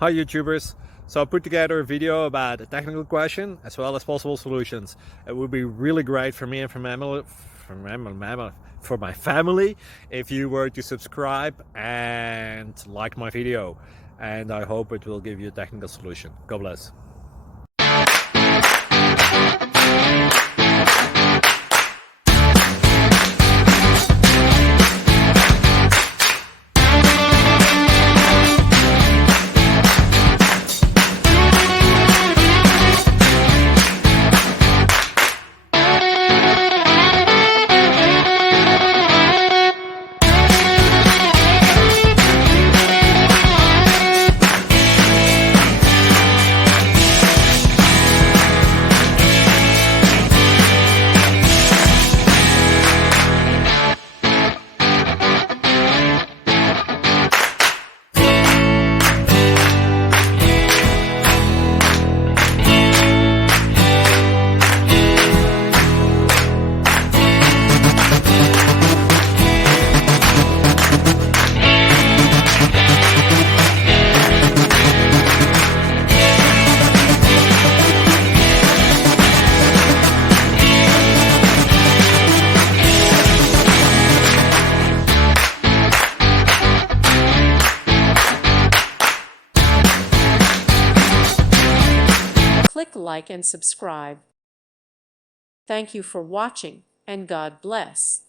Hi YouTubers! So I put together a video about a technical question as well as possible solutions. It would be really great for me and for my family if you were to subscribe and like my video, and I hope it will give you a technical solution. God bless. Click like and subscribe. Thank you for watching, and God bless.